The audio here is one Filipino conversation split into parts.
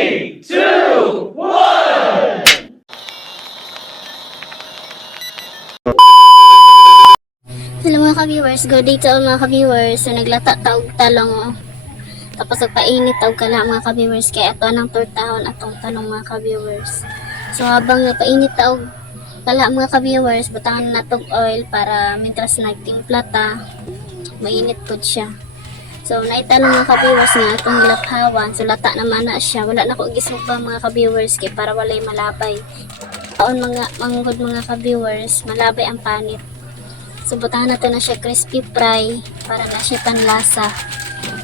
3, 2, 1! Hello mga ka-viewers, good day to all mga ka-viewers. So naglata taog talong tapos nagpainit taog kala mga ka-viewers kaya ato anang tortahon atong talong mga ka-viewers. So habang nagpainit taog kala mga ka-viewers, butangan na natog oil para mintras nagtimpla ta, mainit pod siya. So naitalong mga ka-viewers nga atong gilaphawan, so lata naman na siya. Wala na ko gisugba mga ka-viewers kay para walay malabay. Taon mga manggod mga ka-viewers, malabay ang panit. So butahan natin na siya crispy fry para na siya panlasa,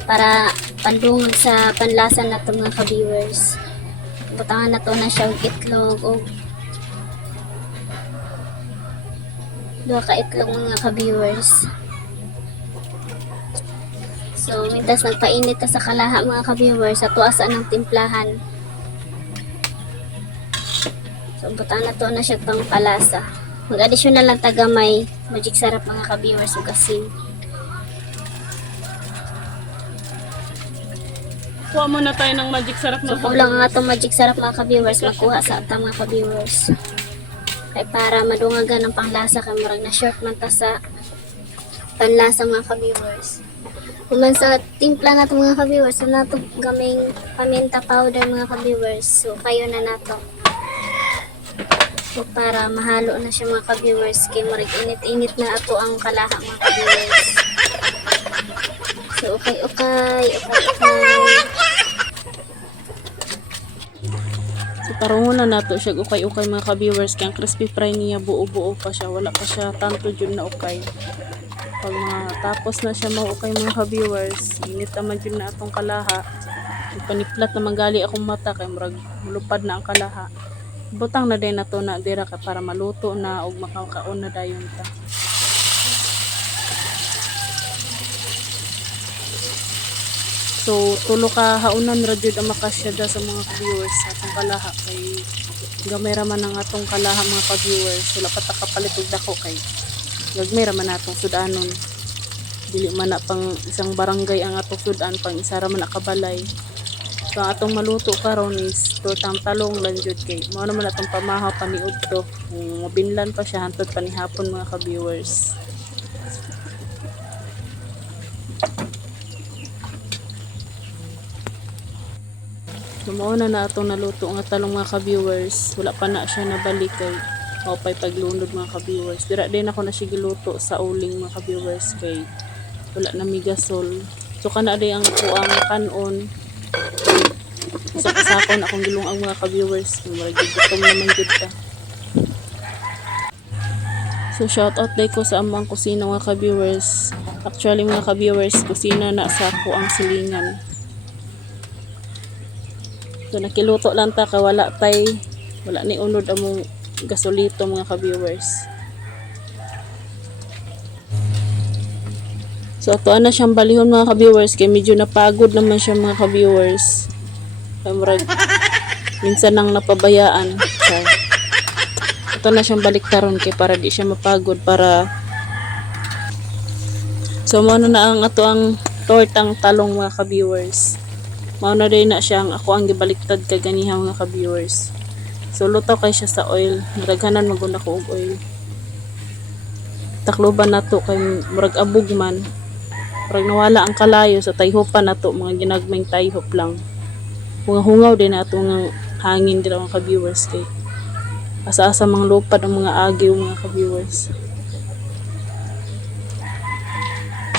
para pandungog sa panlasa na ito mga ka-viewers. Butahan natin na siya itlog o dua ka itlog mga ka-viewers. So mintas nagpainit na sa kalaha mga ka-viewers sa tuasa ng timplahan. So butahan natin na siya pang palasa. Mag-additional lang tagamay, magic sarap mga ka-viewers ug asin. Kuha muna tayo ng magic sarap So na kulang ang atong magic sarap mga ka-viewers makuha sa atong mga ka-viewers. Kay para madungagan ang panglasa kay murag na short man ta sa panlasa mga ka-viewers. Kuman sa timpla nato mga ka-viewers, so nato gaming paminta powder mga ka-viewers. So kayo na nato. So, para mahalo na siya mga ka-viewers kay marag init-init na ato ang kalaha mga ka-viewers. So okay. So parang na nato siya ukay-ukay mga ka-viewers kaya ang crispy fry niya buo-buo pa siya, wala pa siya tanto dyan na ukay. Pag tapos na siya maukay mga ka-viewers, init naman dyan na atong kalaha. Paniplat na manggali akong mata kay marag mulupad na ang kalaha. Butang na din na to na dira ka para maluto na og makakaon na dayon ta. So tulo ka haunan ra jud ang makasya da sa mga viewers sa atong kalaha kay gamay ra man ang atong kalaha mga ka-viewers. Wala pa ta kapalit og dako kay gagmay ra man atong sudanon. Dili man na pang isang barangay ang atong sudan, pang isa ra man na kabalay. So atong maluto karon is tortang talong lang jud kay mao naman atong pamahaw paniud to. Mabinlan pa siya hantod panihapon mga ka-viewers. So mao na atong naluto nga talong mga ka-viewers. Wala pa na siya nabalik kay mao pay paglunod mga ka-viewers. Dira din ako na siya giluto sa uling mga ka-viewers kay wala na migasol. So kana day ang kuang kanon. So kasakon akong gilungag mga ka-viewers, gutom naman gud ta. So shout out day ko sa amang kusina mga ka-viewers. Actually mga ka-viewers, kusina na sa ako ang silingan. So nakiluto lang ta ka wala ni unod among gasolito mga ka-viewers. So ato na siyang balihon mga ka-viewers kay medyo napagod naman siya mga ka-viewers. Minsan nang napabayaan siya. Ito na siyang baliktaron kay para di siya mapagod para so mao na ang ato ang tortang talong mga ka-viewers. Mao na din na siya ang ako ang gibaliktad kay ganiha mga ka-viewers. So luto kay siya sa oil, nagaghanan maguna ko og oil. Takloban nato kay murag abog man. Murag nawala ang kalayo sa tayhopan nato mga ginagmayng tayhop lang. Mga hungaw din na itong hangin din mga ka-viewers kay asa-asa mga lupad ang mga agiw mga ka-viewers.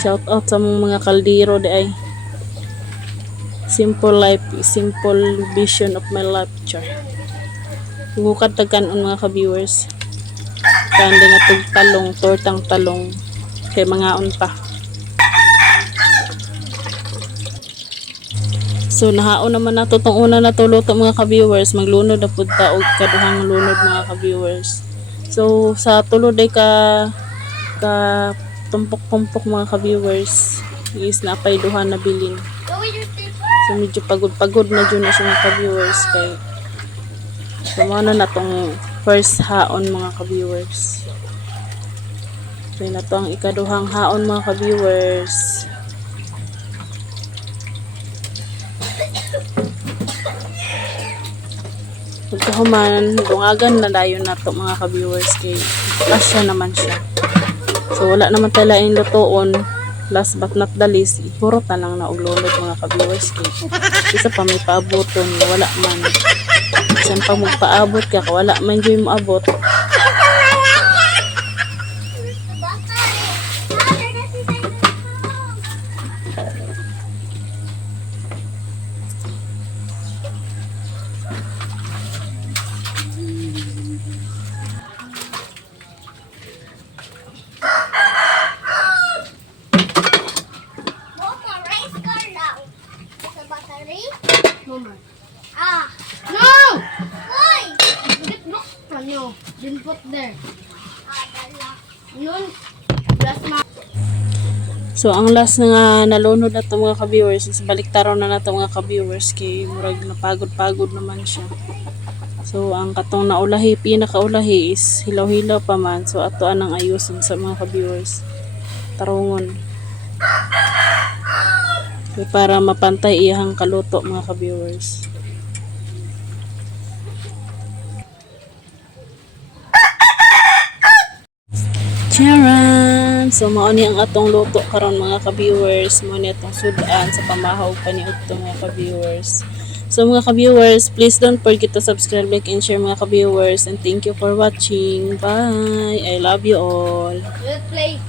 Shout out sa mga kaldero di ay simple life, simple vision of my life char. Hukad tagkanon mga ka-viewers kanda nga talong, tortang talong kay mangaon pa. So nahaon naman nato tong una na to luto mga ka-viewers, maglunod na pud ta og kaduhang lunod mga ka-viewers. So sa tulo day ka tumpok-tumpok mga ka-viewers is napay duha na bilin. So medyo pagod-pagod na jud na siya mga ka-viewers kay so na tong first haon mga ka-viewers. So na to ang ikaduhang haon mga ka-viewers. Ito human, dungagan na dayon na to mga ka-viewers kay kasya naman siya. So wala naman tala yung lutoon. Last but not the least, puro ta lang na uglulod mga ka-viewers kay isa pa may paaboton, wala man. Saan pa magpaabot ka, wala man dyan mo abot. Mama, rice car lang. Sa battery? Mama. Ah. No! Hoy! Get look from you. Then put there. Ah, dala. Yun. Plus ma. So ang last nga nalunod na to mga ka-viewers is baliktaron na nato mga ka-viewers kay murag napagod-pagod naman siya. So ang katong naulahi, pinakaulahi is hilaw-hilaw pa man. So ato anang ayusin sa mga ka-viewers. Tarungon. So, para mapantay iyang kaluto mga ka-viewers. Charan! So mao ni ang atong luto karon mga ka-viewers, mao ni atong sudan sa pamahaw paniudto mga ka-viewers. So mga ka-viewers, please don't forget to subscribe, like, and share mga ka-viewers, and thank you for watching. Bye! I love you all. Let's play.